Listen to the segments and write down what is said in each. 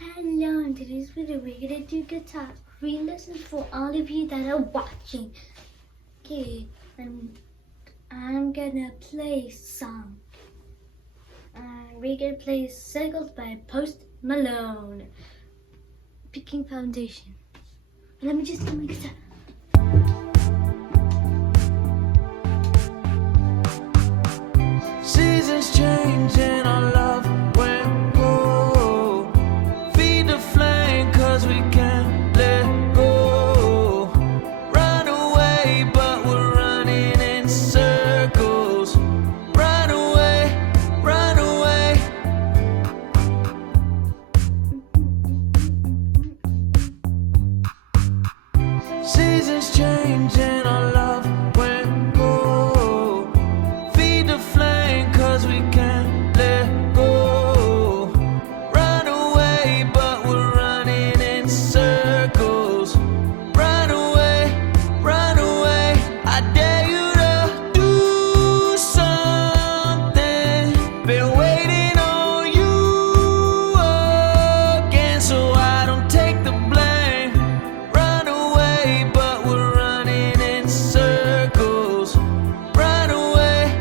Hello, in today's video we're gonna do guitar re-lessons for all of you that are watching. Okay, and I'm gonna play a song. We're gonna play Circles by Post Malone. Picking Foundation. Let me just get my guitar. Seasons change and our love went cold. Feed the flame cause we can't let go. Run away but we're running in circles. Run away, run away. Seasons change and our love went cold. Feed the flame cause we can't let go. Run away but we're running in circles. Run away, run away. I dare you to do something. Been waiting on you again so I don't take the blame. Run away but we're running in circles. Run away,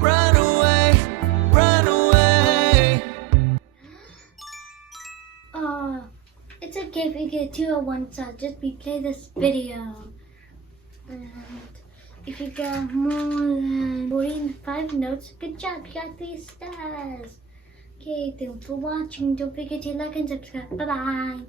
run away, run away. Oh, it's okay if you get 2 or 1 star, just replay this video. And if you got more than 45 notes, good job, you got 3 stars. Okay, thanks for watching. Don't forget to like and subscribe. Bye bye.